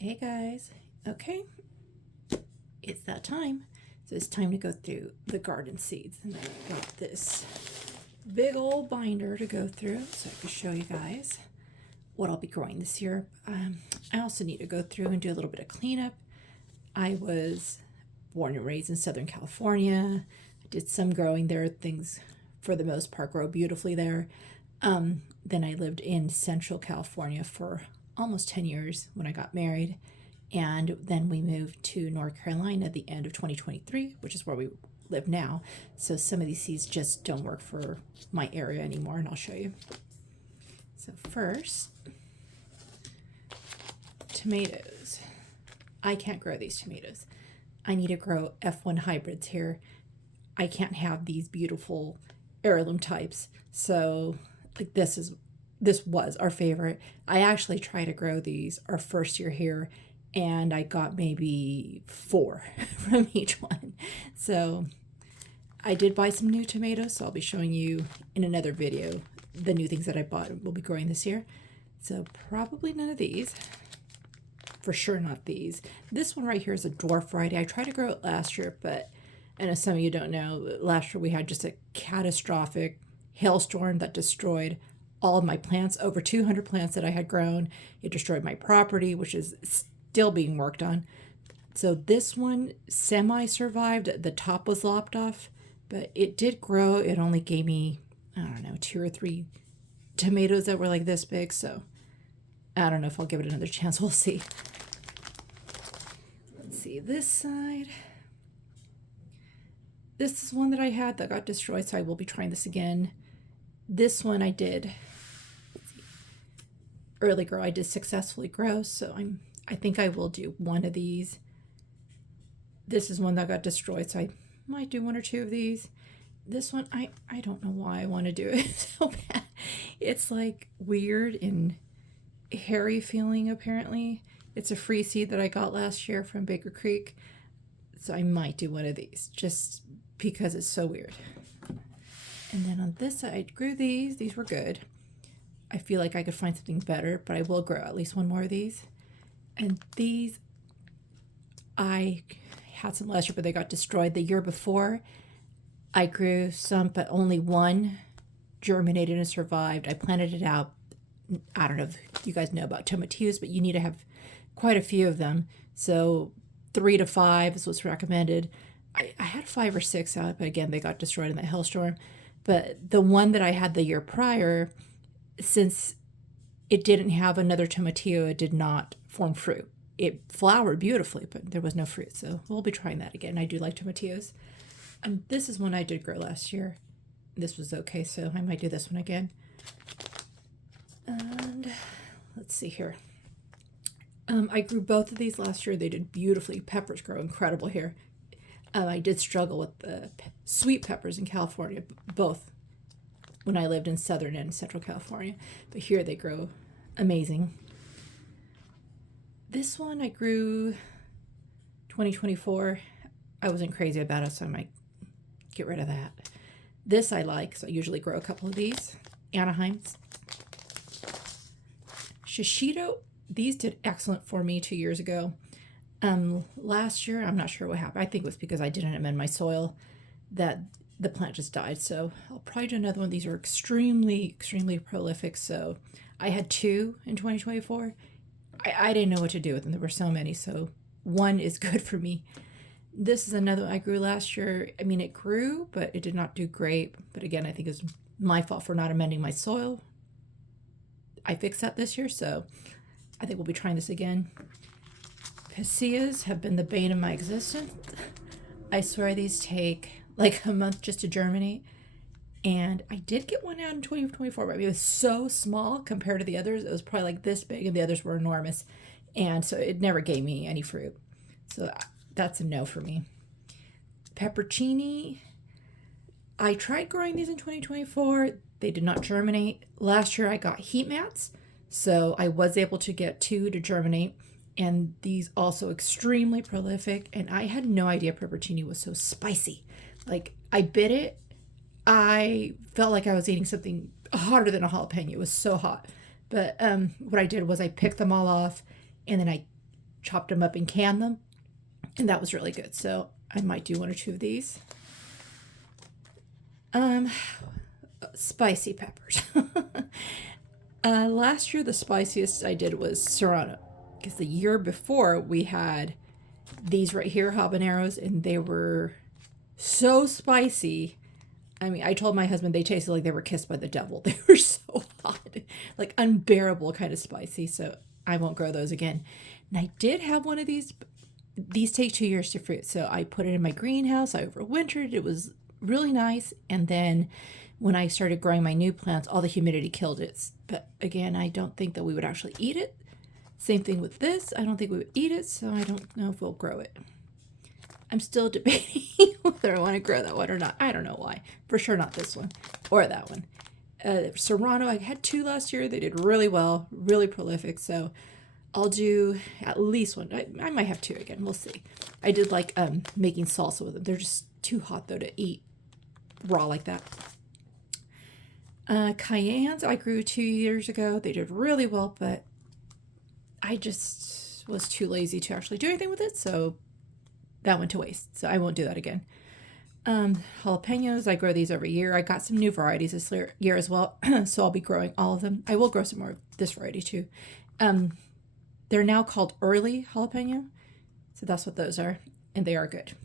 Hey guys, okay, it's that time. So it's time to go through the garden seeds. And I've got this big old binder to go through so I can show you guys what I'll be growing this year. I also need to go through and do a little bit of cleanup. I was born and raised in Southern California. I did some growing there. Things, for the most part, grow beautifully there. Then I lived in Central California for almost 10 years when I got married. And then we moved to North Carolina at the end of 2023, which is where we live now. So some of these seeds just don't work for my area anymore, and I'll show you. So first, tomatoes. I can't grow these tomatoes. I need to grow F1 hybrids here. I can't have these beautiful heirloom types. So like this was our favorite. I actually tried to grow these our first year here, and I got maybe 4 from each one. So I did buy some new tomatoes, so I'll be showing you in another video the new things that I bought and will be growing this year. So probably none of these. For sure not these. This one right here is a dwarf variety. I tried to grow it last year, but I know some of you don't know, last year we had just a catastrophic hailstorm that destroyed all of my plants, over 200 plants that I had grown. It destroyed my property, which is still being worked on. So this one semi-survived. The top was lopped off, but it did grow. It only gave me, I don't know, 2 or 3 tomatoes that were like this big. So I don't know if I'll give it another chance. We'll see. Let's see this side. This is one that I had that got destroyed, so I will be trying this again. This one I did early grow. I did successfully grow, so I think I will do one of these. This is one that got destroyed, so I might do 1 or 2 of these. This one, I don't know why I want to do it so bad. It's like weird and hairy feeling, apparently. It's a free seed that I got last year from Baker Creek, so I might do one of these just because it's so weird. And then on this side, I grew these. These were good. I feel like I could find something better, but I will grow at least 1 more of these. And these, I had some last year, but they got destroyed. The year before, I grew some, but only 1 germinated and survived. I planted it out. I don't know if you guys know about tomatillos, but you need to have quite a few of them. So 3 to 5 is what's recommended. I had 5 or 6 out, but again, they got destroyed in that hailstorm. But the one that I had the year prior, since it didn't have another tomatillo, it did not form fruit. It flowered beautifully, but there was no fruit. So we'll be trying that again. I do like tomatillos. And this is one I did grow last year. This was okay, so I might do this one again. And let's see here. I grew both of these last year. They did beautifully. Peppers grow incredible here. I did struggle with the sweet peppers in California, both when I lived in Southern and Central California. But here they grow amazing. This one I grew 2024. I wasn't crazy about it, so I might get rid of that. This I like, so I usually grow a couple of these. Anaheims. Shishito, these did excellent for me 2 years ago. Last year, I'm not sure what happened. I think it was because I didn't amend my soil that the plant just died. So I'll probably do another one. These are extremely, extremely prolific. So I had 2 in 2024. I didn't know what to do with them. There were so many. So 1 is good for me. This is another one I grew last year. I mean, it grew, but it did not do great. But again, I think it's my fault for not amending my soil. I fixed that this year, so I think we'll be trying this again. Pastillas have been the bane of my existence. I swear these take like a month just to germinate. And I did get one out in 2024, but it was so small compared to the others. It was probably like this big, and the others were enormous. And so it never gave me any fruit. So that's a no for me. Peppercini. I tried growing these in 2024. They did not germinate. Last year I got heat mats, so I was able to get 2 to germinate. And these also extremely prolific. And I had no idea peppercini was so spicy. Like, I bit it. I felt like I was eating something hotter than a jalapeno. It was so hot. But what I did was I picked them all off, and then I chopped them up and canned them, and that was really good. So I might do one or two of these. Spicy peppers. Last year, the spiciest I did was serrano, because the year before we had these right here, habaneros, and they were so spicy. I mean, I told my husband they tasted like they were kissed by the devil. They were so hot, like unbearable kind of spicy. So I won't grow those again. And I did have one of these. These take 2 years to fruit. So I put it in my greenhouse. I overwintered. It was really nice. And then when I started growing my new plants, all the humidity killed it. But again, I don't think that we would actually eat it. Same thing with this. I don't think we would eat it. So I don't know if we'll grow it. I'm still debating whether I want to grow that one or not. I don't know why. For sure not this one or that one. Serrano, I had 2 last year. They did really well, really prolific. So I'll do at least one. I might have 2 again. We'll see. I did like making salsa with them. They're just too hot though to eat raw like that. Cayennes I grew 2 years ago. They did really well, but I just was too lazy to actually do anything with it. So that went to waste. So I won't do that again. Jalapenos, I grow these every year. I got some new varieties this year as well. So I'll be growing all of them. I will grow some more of this variety too. They're now called early jalapeno. So that's what those are. And they are good.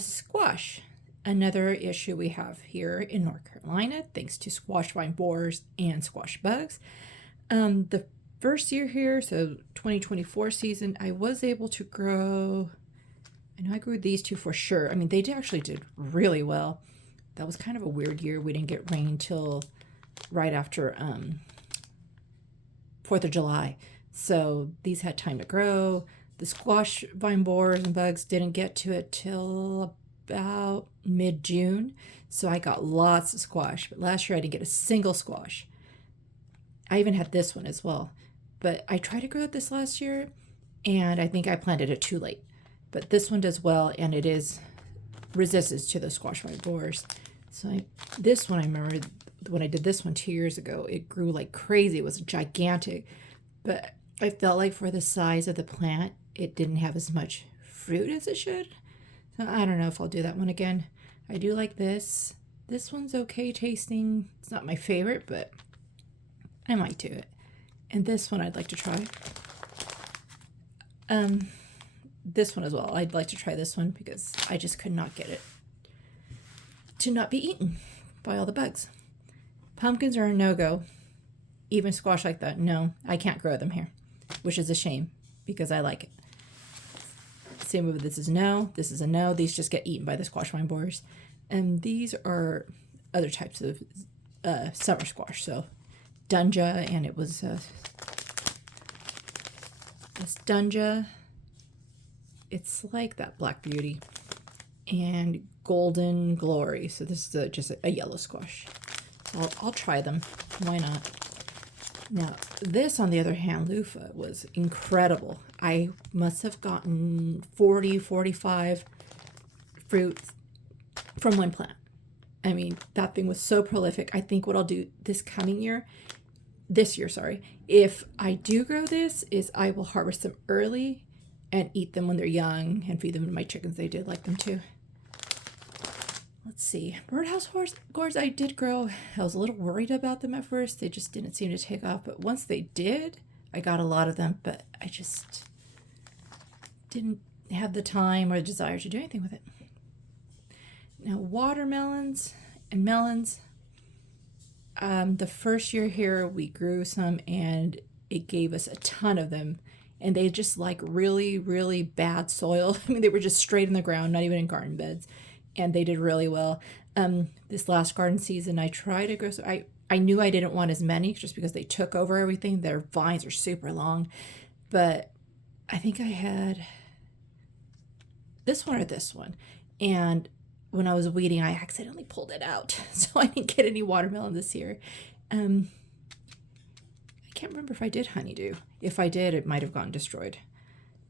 Squash. Another issue we have here in North Carolina, thanks to squash vine borers and squash bugs. The first year here, so 2024 season, I was able to grow, I know I grew these 2 for sure. I mean, they actually did really well. That was kind of a weird year. We didn't get rain till right after 4th of July. So these had time to grow. The squash vine borers and bugs didn't get to it till about mid-June. So I got lots of squash. But last year I didn't get a single squash. I even had this one as well. But I tried to grow it this last year, and I think I planted it too late. But this one does well, and it is resistant to the squash vine borers. So this one, I remember when I did this one 2 years ago, it grew like crazy. It was gigantic. But I felt like for the size of the plant, it didn't have as much fruit as it should. So I don't know if I'll do that one again. I do like this. This one's okay tasting. It's not my favorite, but I might do it. And this one I'd like to try. This one as well. I'd like to try this one because I just could not get it to not be eaten by all the bugs. Pumpkins are a no-go. Even squash like that, no. I can't grow them here, which is a shame because I like it. Same with this is no. This is a no. These just get eaten by the squash vine borers. And these are other types of summer squash. So Dunja, and it was this Dunja. It's like that Black Beauty and Golden Glory. So this is just a yellow squash. So I'll try them. Why not? Now, this, on the other hand, loofah, was incredible. I must have gotten 40, 45 fruits from one plant. I mean, that thing was so prolific. I think what I'll do this year, if I do grow this, is I will harvest them early and eat them when they're young and feed them to my chickens. They did like them too. Let's see. Birdhouse gourds I did grow. I was a little worried about them at first. They just didn't seem to take off. But once they did, I got a lot of them. But I just didn't have the time or the desire to do anything with it. Now, watermelons and melons. The first year here, we grew some and it gave us a ton of them. And they just like really, really bad soil. I mean, they were just straight in the ground, not even in garden beds. And they did really well. This last garden season, I tried to grow. So I knew I didn't want as many just because they took over everything. Their vines are super long. But I think I had this one or this one. And when I was weeding, I accidentally pulled it out. So I didn't get any watermelon this year. I can't remember if I did honeydew. If I did, it might have gotten destroyed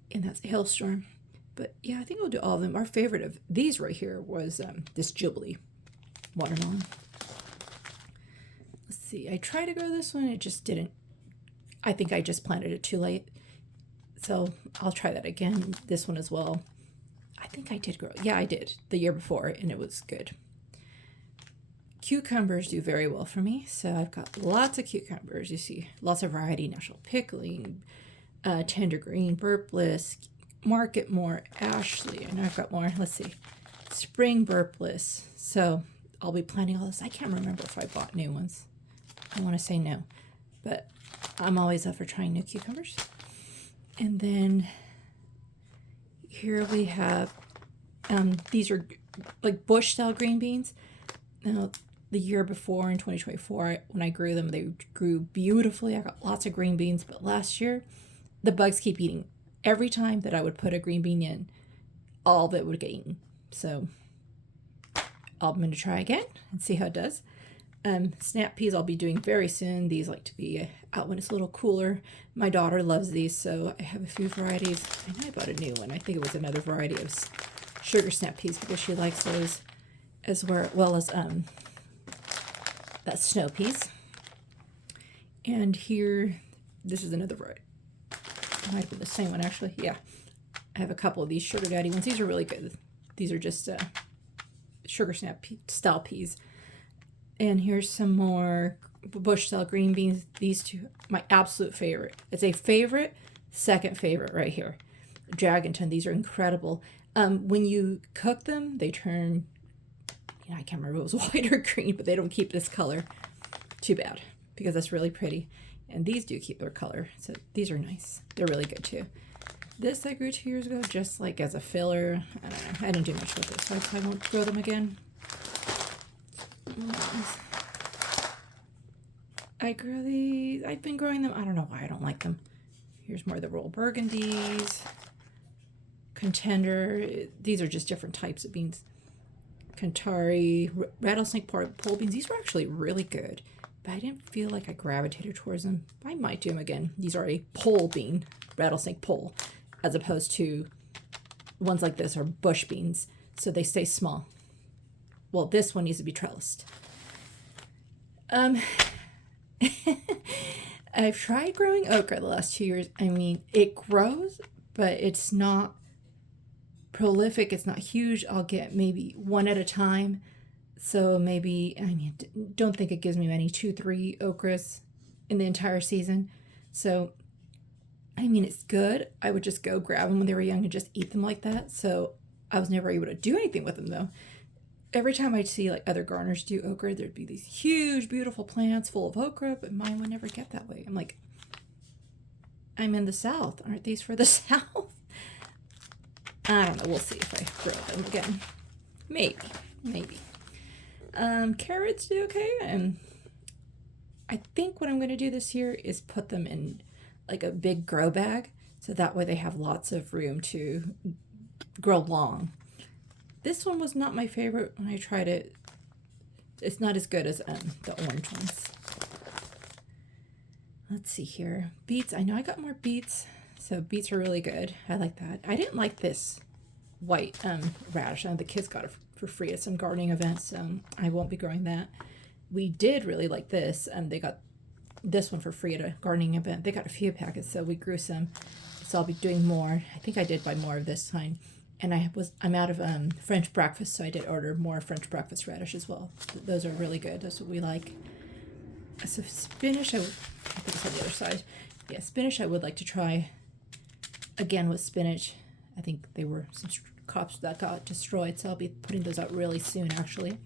in that hailstorm. But yeah, I think I'll do all of them. Our favorite of these right here was this Jubilee watermelon. Let's see. I tried to grow this one. It just didn't. I think I just planted it too late. So I'll try that again, this one as well. I think I did grow, yeah, I did the year before, and it was good. Cucumbers do very well for me, so I've got lots of cucumbers. You see, lots of variety: National Pickling, Tender Green, Burp Bliss, Market More, Ashley, and I've got more. Let's see, Spring Burp Bliss. So I'll be planning all this. I can't remember if I bought new ones. I want to say no, but I'm always up for trying new cucumbers. And then here we have, these are like bush style green beans. Now, the year before in 2024, when I grew them, they grew beautifully. I got lots of green beans, but last year, the bugs keep eating. Every time that I would put a green bean in, all of it would get eaten. So I'm going to try again and see how it does. Snap peas I'll be doing very soon. These like to be out when it's a little cooler. My daughter loves these, so I have a few varieties. I know I bought a new one. I think it was another variety of sugar snap peas because she likes those, as well as that's snow peas. And here, this is another variety. It might have been the same one, actually. Yeah. I have a couple of these sugar daddy ones. These are really good. These are just sugar snap style peas. And here's some more bush style green beans. These two, my absolute favorite. It's a favorite, second favorite right here. Dragonton. These are incredible. When you cook them, they turn, I can't remember if it was white or green, but they don't keep this color. Too bad, because that's really pretty. And these do keep their color, so these are nice. They're really good too. This I grew 2 years ago, just like as a filler. I don't know. I didn't do much with it, so I probably won't grow them again. I grew these. I've been growing them. I don't know why I don't like them. Here's more of the roll burgundies. Contender. These are just different types of beans. Cantari, rattlesnake pole beans. These were actually really good, but I didn't feel like I gravitated towards them. I might do them again. These are a pole bean, rattlesnake pole, as opposed to ones like this are bush beans, so they stay small. Well, this one needs to be trellised. I've tried growing okra the last 2 years. I mean, it grows, but it's not prolific. It's not huge. I'll get maybe one at a time. So maybe, I mean, don't think it gives me many, 2-3 okras in the entire season. So, I mean, it's good. I would just go grab them when they were young and just eat them like that. So I was never able to do anything with them though. Every time I'd see like other gardeners do okra, there'd be these huge, beautiful plants full of okra, but mine would never get that way. I'm like, I'm in the South. Aren't these for the South? I don't know. We'll see if I grow them again. Maybe. Carrots do okay. And I think what I'm going to do this year is put them in like a big grow bag, so that way they have lots of room to grow long. This one was not my favorite when I tried it. It's not as good as the orange ones. Let's see here. Beets. I know I got more beets. So beets are really good. I like that. I didn't like this white radish. The kids got it for free at some gardening events. So I won't be growing that. We did really like this. They got this one for free at a gardening event. They got a few packets, so we grew some. So I'll be doing more. I think I did buy more of this time. And I'm out of French breakfast, so I did order more French breakfast radish as well. Those are really good. That's what we like. So spinach, I think it's on the other side. Yeah, spinach I would like to try again with spinach. I think they were some crops that got destroyed, so I'll be putting those out really soon, actually.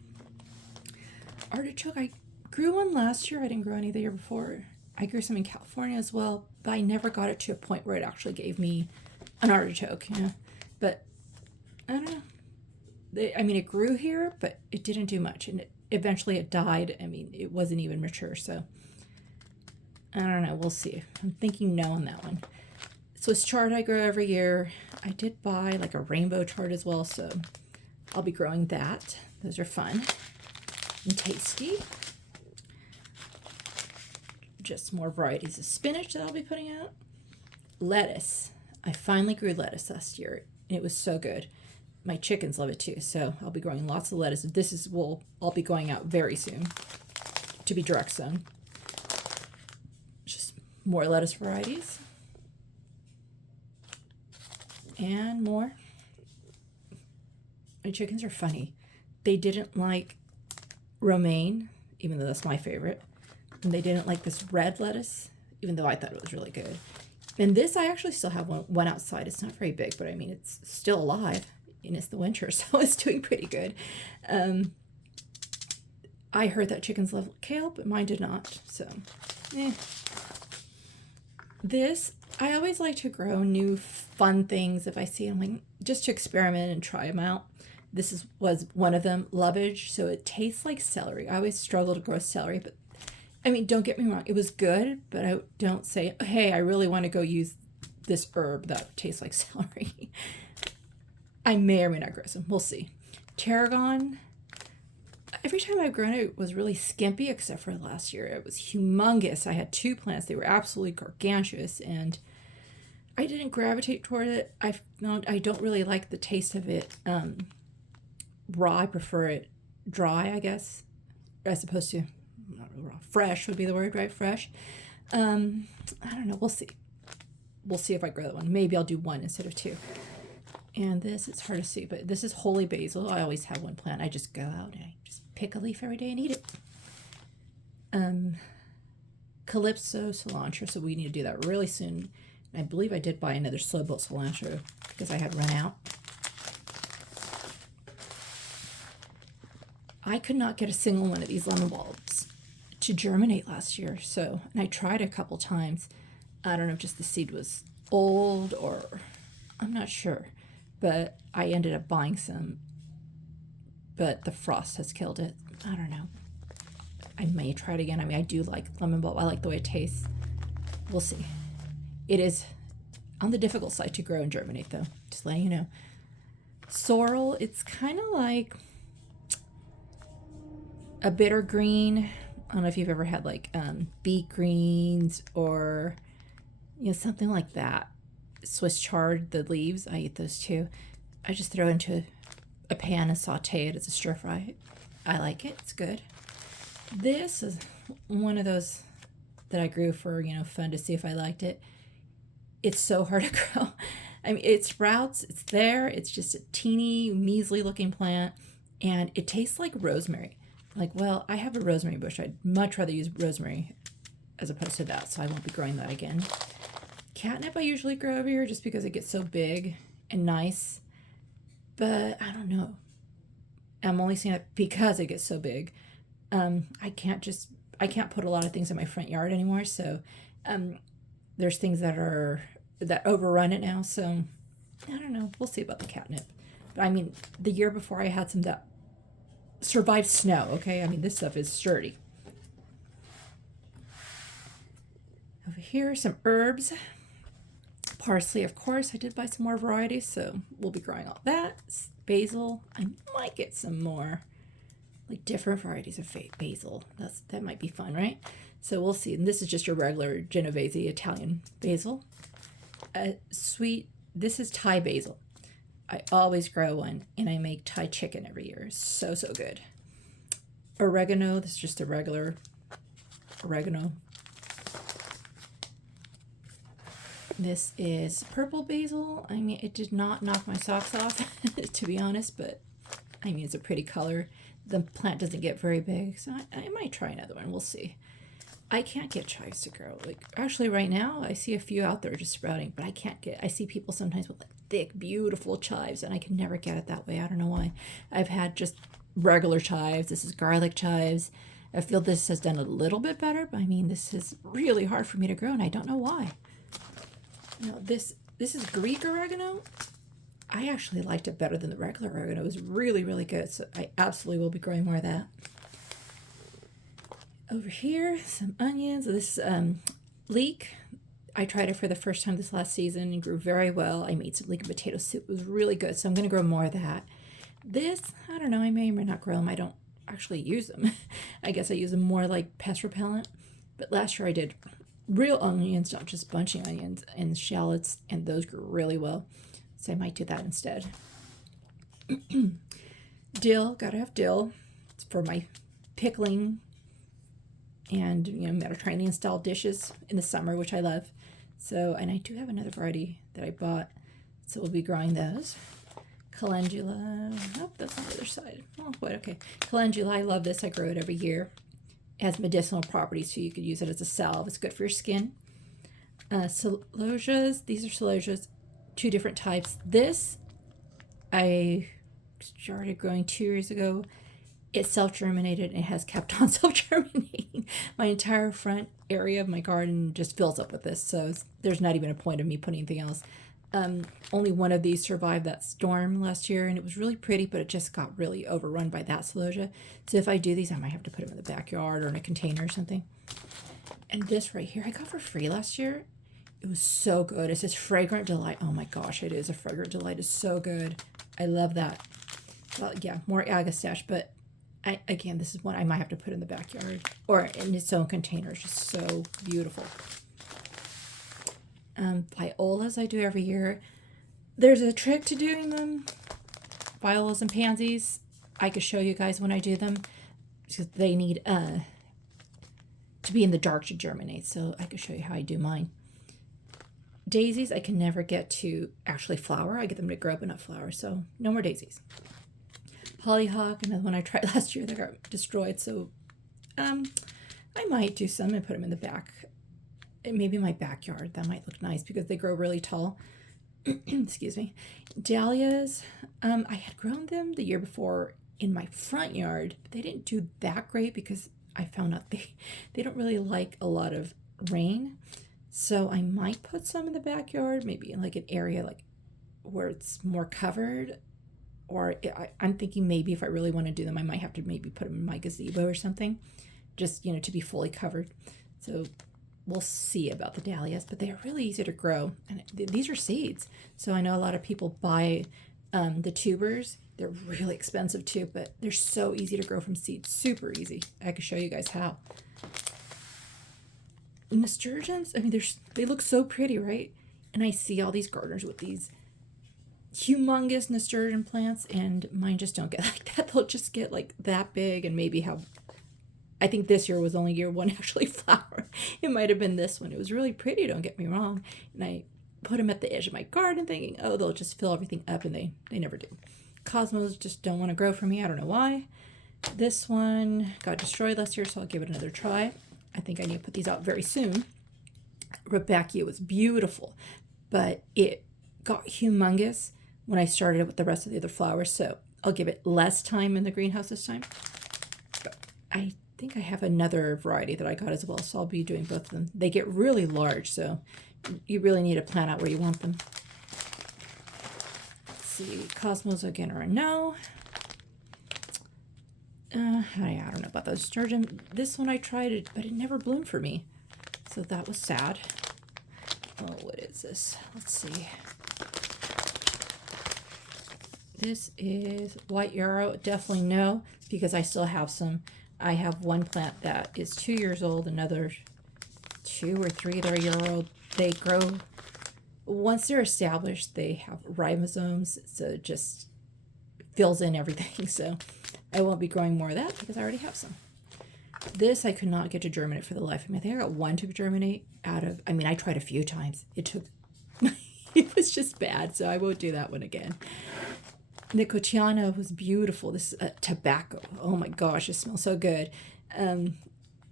Artichoke, I grew one last year. I didn't grow any the year before. I grew some in California as well, but I never got it to a point where it actually gave me an artichoke, But I don't know. It grew here, but it didn't do much, and eventually it died. I mean, it wasn't even mature, so I don't know. We'll see. I'm thinking no on that one. Swiss chard I grow every year. I did buy like a rainbow chard as well, so I'll be growing that. Those are fun and tasty. Just more varieties of spinach that I'll be putting out. Lettuce. I finally grew lettuce last year, and it was so good. My chickens love it too, so I'll be growing lots of lettuce. I'll be going out very soon to be direct sown. Just more lettuce varieties. And more. My chickens are funny. They didn't like romaine, even though that's my favorite. And they didn't like this red lettuce, even though I thought it was really good. And this, I actually still have one outside. It's not very big, but I mean, it's still alive. And it's the winter, so it's doing pretty good. I heard that chickens love kale, but mine did not. So, This, I always like to grow new fun things if I see them, like, just to experiment and try them out. This was one of them, lovage, so it tastes like celery. I always struggle to grow celery, but I mean, don't get me wrong, it was good, but I don't say, hey, I really want to go use this herb that tastes like celery. I may or may not grow some. We'll see. Tarragon, every time I've grown it, it was really skimpy, except for last year. It was humongous. I had 2 plants. They were absolutely gargantuous, and I didn't gravitate toward it. I don't really like the taste of it raw. I prefer it dry, I guess, as opposed to not raw. Fresh would be the word, right? Fresh. I don't know. We'll see. We'll see if I grow that one. Maybe I'll do 1 instead of 2. And this, it's hard to see, but this is holy basil. I always have one plant. I just go out and I just pick a leaf every day and eat it. Calypso cilantro, so we need to do that really soon. And I believe I did buy another slow boat cilantro because I had run out. I could not get a single one of these lemon bulbs to germinate last year, so, and I tried a couple times. I don't know if just the seed was old or I'm not sure, but I ended up buying some, but the frost has killed it. I don't know. I may try it again. I mean, I do like lemon bulb. I like the way it tastes. We'll see. It is on the difficult side to grow and germinate, though. Just letting you know. Sorrel, it's kind of like a bitter green. I don't know if you've ever had like beet greens or something like that. Swiss chard, the leaves, I eat those too. I just throw it into a pan and saute it as a stir fry. I like it. It's good. This is one of those that I grew for, fun to see if I liked it. It's so hard to grow. I mean, it sprouts, it's there. It's just a teeny, measly looking plant, and it tastes like rosemary. Like, well, I have a rosemary bush. I'd much rather use rosemary as opposed to that, so I won't be growing that again. Catnip I usually grow over here just because it gets so big and nice, but I don't know. I'm only saying it because it gets so big. I can't put a lot of things in my front yard anymore, so there's things that overrun it now, so I don't know. We'll see about the catnip. But I mean, the year before I had some that survived snow, okay? I mean, this stuff is sturdy. Over here, some herbs. Parsley, of course. I did buy some more varieties, so we'll be growing all that. Basil. I might get some more, like different varieties of basil. That might be fun, right? So we'll see. And this is just your regular Genovese Italian basil. Sweet. This is Thai basil. I always grow one, and I make Thai chicken every year. So good. Oregano. This is just a regular oregano. This is purple basil. I mean, it did not knock my socks off, to be honest, but I mean, it's a pretty color. The plant doesn't get very big, so I might try another one. We'll see. I can't get chives to grow. Like, actually, right now, I see a few out there just sprouting, but I see people sometimes with like thick, beautiful chives, and I can never get it that way. I don't know why. I've had just regular chives. This is garlic chives. I feel this has done a little bit better, but I mean, this is really hard for me to grow, and I don't know why. This is Greek oregano. I actually liked it better than the regular oregano. It was really, really good, so I absolutely will be growing more of that. Over here, some onions. This leek. I tried it for the first time this last season and grew very well. I made some leek and potato soup. It was really good, so I'm going to grow more of that. This, I don't know, I may or may not grow them. I don't actually use them. I guess I use them more like pest repellent. But last year I did real onions, not just bunching onions, and shallots, and those grew really well. So I might do that instead. Dill, gotta have dill. It's for my pickling and Mediterranean style dishes in the summer, which I love. So, and I do have another variety that I bought. So we'll be growing those. Calendula. Oh, that's on the other side. Oh, wait, okay. Calendula, I love this. I grow it every year. It has medicinal properties, so you could use it as a salve. It's good for your skin. Celosias. These are celosias, 2 different types. This I started growing 2 years ago. It self-germinated and it has kept on self-germinating. My entire front area of my garden just fills up with this, so there's not even a point of me putting anything else. Only one of these survived that storm last year, and it was really pretty, but it just got really overrun by that celosia. So if I do these, I might have to put them in the backyard or in a container or something. And this right here, I got for free last year. It was so good. It says Fragrant Delight. Oh my gosh, it is a Fragrant Delight. It's so good. I love that. Well, yeah, more agastache, but again, this is one I might have to put in the backyard or in its own container. It's just so beautiful. Violas I do every year. There's a trick to doing them. Violas and pansies, I could show you guys when I do them, because they need to be in the dark to germinate. So I could show you how I do mine. Daisies, I can never get to actually flower. I get them to grow up and not flower, so no more daisies. Hollyhock, another one I tried last year that got destroyed, so I might do some and put them in the back. Maybe my backyard. That might look nice because they grow really tall. Excuse me. Dahlias, I had grown them the year before in my front yard, but they didn't do that great because I found out they don't really like a lot of rain. So I might put some in the backyard, maybe in like an area like where it's more covered. Or I'm thinking maybe if I really want to do them, I might have to maybe put them in my gazebo or something, just, to be fully covered. So we'll see about the dahlias, but they are really easy to grow. And these are seeds. So I know a lot of people buy the tubers. They're really expensive too, but they're so easy to grow from seeds. Super easy. I can show you guys how. Nasturtiums, I mean, they look so pretty, right? And I see all these gardeners with these humongous nasturtium plants, and mine just don't get like that. They'll just get like that big and maybe have, I think this year was only year 1 actually flowered. It might have been this one. It was really pretty, don't get me wrong. And I put them at the edge of my garden thinking, oh, they'll just fill everything up, and they never do. Cosmos just don't want to grow for me. I don't know why. This one got destroyed last year, so I'll give it another try. I think I need to put these out very soon. Rebecca was beautiful, but it got humongous when I started it with the rest of the other flowers, so I'll give it less time in the greenhouse this time. But I think I have another variety that I got as well, so I'll be doing both of them. They get really large, so you really need to plan out where you want them. Let's see, Cosmos again are a no. I don't know about those sturgeon. This one I tried it, but it never bloomed for me, so that was sad. Oh, what is this? Let's see. This is white yarrow. Definitely no, because I still have some. I have one plant that is 2 years old, another 2 or 3 that are a year old. They grow, once they're established, they have ribosomes, so it just fills in everything. So I won't be growing more of that because I already have some. This I could not get to germinate for the life of me. I think I got one to germinate out of, I tried a few times. It took, it was just bad, so I won't do that one again. Nicotiana was beautiful. This is tobacco. Oh my gosh, it smells so good.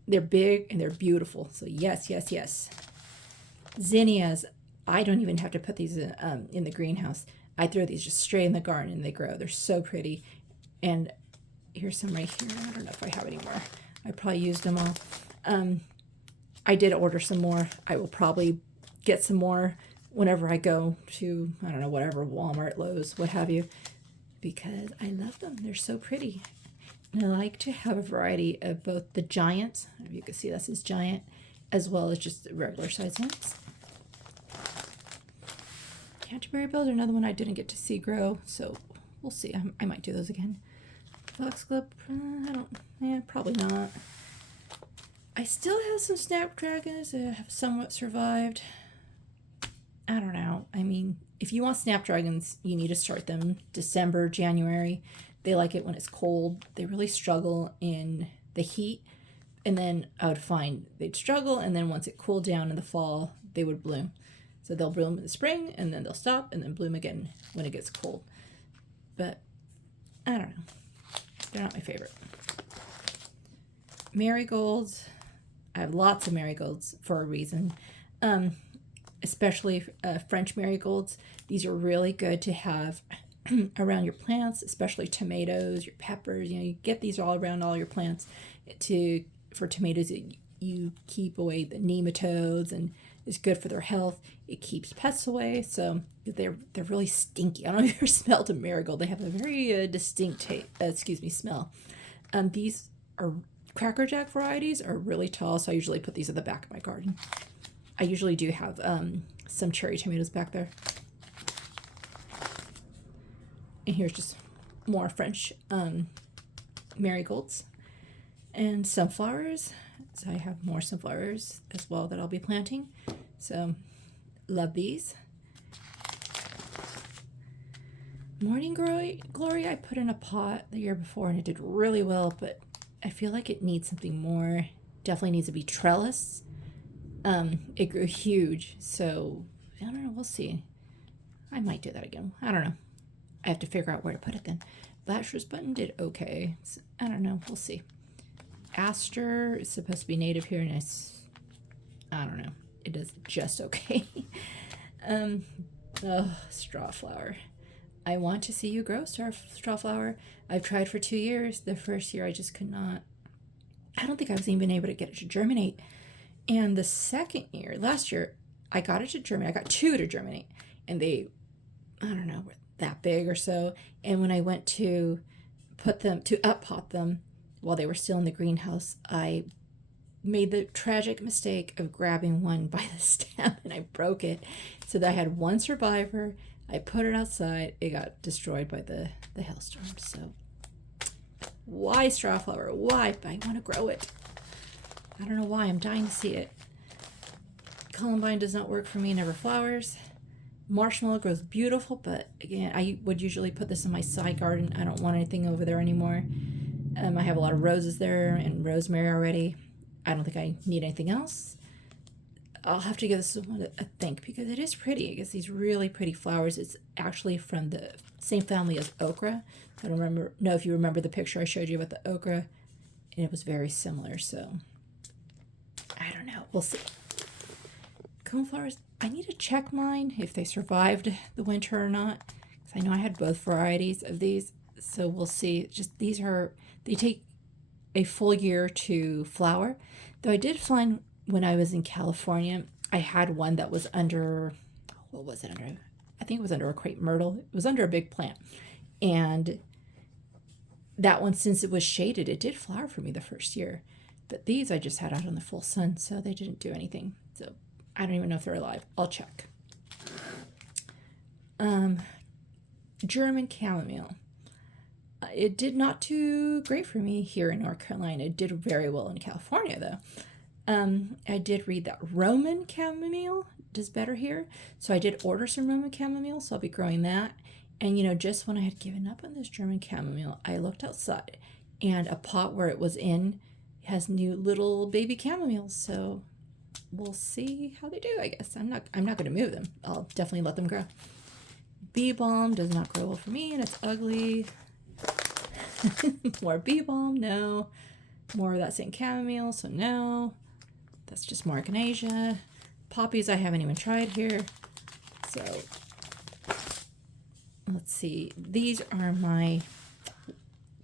They're big and they're beautiful. So yes, yes, yes. Zinnias, I don't even have to put these in the greenhouse. I throw these just straight in the garden and they grow. They're so pretty. And here's some right here. I don't know if I have any more. I probably used them all. I did order some more. I will probably get some more whenever I go to, I don't know, whatever, Walmart, Lowe's, what have you, because I love them. They're so pretty. And I like to have a variety of both the giants, if you can see this is giant, as well as just the regular size ones. Canterbury bells are another one I didn't get to see grow, so we'll see. I might do those again. Foxglove, probably not. I still have some snapdragons that have somewhat survived. I don't know. If you want snapdragons, you need to start them December, January. They like it when it's cold. They really struggle in the heat. And then I would find they'd struggle, and then once it cooled down in the fall, they would bloom. So they'll bloom in the spring, and then they'll stop, and then bloom again when it gets cold. But I don't know. They're not my favorite. Marigolds. I have lots of marigolds for a reason. Especially French marigolds. These are really good to have around your plants, especially tomatoes, your peppers. You get these all around all your plants. For tomatoes, you keep away the nematodes, and it's good for their health. It keeps pests away. So they're really stinky. I don't know if you've ever smelled a marigold. They have a very distinct smell. These are Cracker Jack varieties are really tall, so I usually put these at the back of my garden. I usually do have some cherry tomatoes back there. And here's just more French marigolds and sunflowers. So I have more sunflowers as well that I'll be planting. So love these. Morning Glory I put in a pot the year before and it did really well, but I feel like it needs something more. Definitely needs to be trellis. It grew huge, so I don't know. We'll see. I might do that again. I don't know. I have to figure out where to put it then. Lasher's button did okay. I don't know. We'll see. Aster is supposed to be native here, and I don't know. It does just okay. Straw flower. I want to see you grow, straw flower. I've tried for 2 years. The first year I just could not. I don't think I was even able to get it to germinate. And the second year, last year, I got it to germinate. I got 2 to germinate. And they, I don't know, were that big or so. And when I went to put them, to up pot them while they were still in the greenhouse, I made the tragic mistake of grabbing one by the stem and I broke it. So that I had one survivor. I put it outside. It got destroyed by the hailstorm. So why straw flower? Why? I want to grow it. I don't know why. I'm dying to see it. Columbine does not work for me. Never flowers. Marshmallow grows beautiful, but again, I would usually put this in my side garden. I don't want anything over there anymore. I have a lot of roses there and rosemary already. I don't think I need anything else. I'll have to give this one a think because it is pretty. It gets these really pretty flowers. It's actually from the same family as okra. I don't know if you remember the picture I showed you about the okra, and it was very similar. So I don't know. We'll see. Coneflowers. I need to check mine if they survived the winter or not. Because I know I had both varieties of these. So we'll see. Just they take a full year to flower. Though I did find when I was in California, I had one that was under, what was it under? I think it was under a crepe myrtle. It was under a big plant. And that one, since it was shaded, it did flower for me the first year. But these I just had out in the full sun, so they didn't do anything. So I don't even know if they're alive. I'll check. German chamomile. It did not do great for me here in North Carolina. It did very well in California, though. I did read that Roman chamomile does better here. So I did order some Roman chamomile, so I'll be growing that. And, just when I had given up on this German chamomile, I looked outside, and a pot where it was in has new little baby chamomiles. So we'll see how they do, I guess. I'm not going to move them. I'll definitely let them grow. Bee balm does not grow well for me, and it's ugly. More bee balm, no. More of that St. chamomile, so no. That's just more echinacea. Poppies I haven't even tried here. So let's see. These are my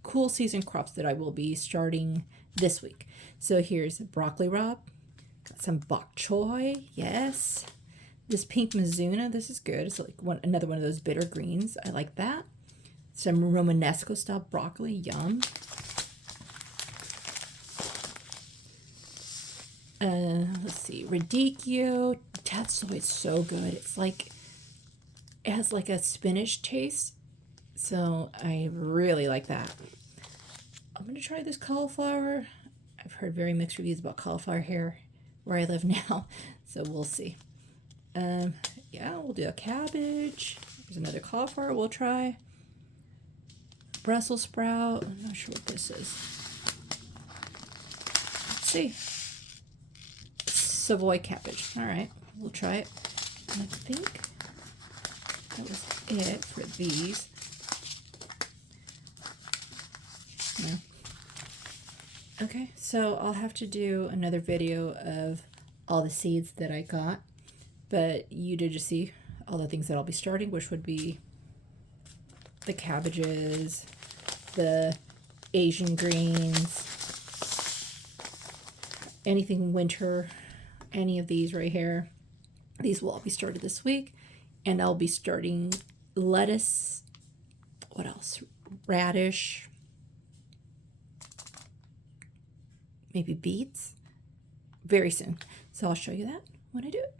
cool season crops that I will be starting this week. So here's broccoli rabe. Got some bok choy. Yes. This pink mizuna. This is good. It's like another one of those bitter greens. I like that. Some Romanesco style broccoli. Yum. Let's see. Radicchio. Tatsoy is so good. It's like, it has like a spinach taste. So I really like that. I'm going to try this cauliflower. I've heard very mixed reviews about cauliflower here where I live now. So we'll see. Yeah, we'll do a cabbage. There's another cauliflower we'll try. Brussels sprout. I'm not sure what this is. Let's see. Savoy cabbage. All right, we'll try it. I think that was it for these. No. Okay, so I'll have to do another video of all the seeds that I got, but you did just see all the things that I'll be starting, which would be the cabbages, the Asian greens, anything winter, any of these right here. These will all be started this week, and I'll be starting lettuce, what else? Radish, maybe beets very soon. So I'll show you that when I do it.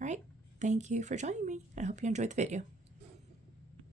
All right. Thank you for joining me. I hope you enjoyed the video.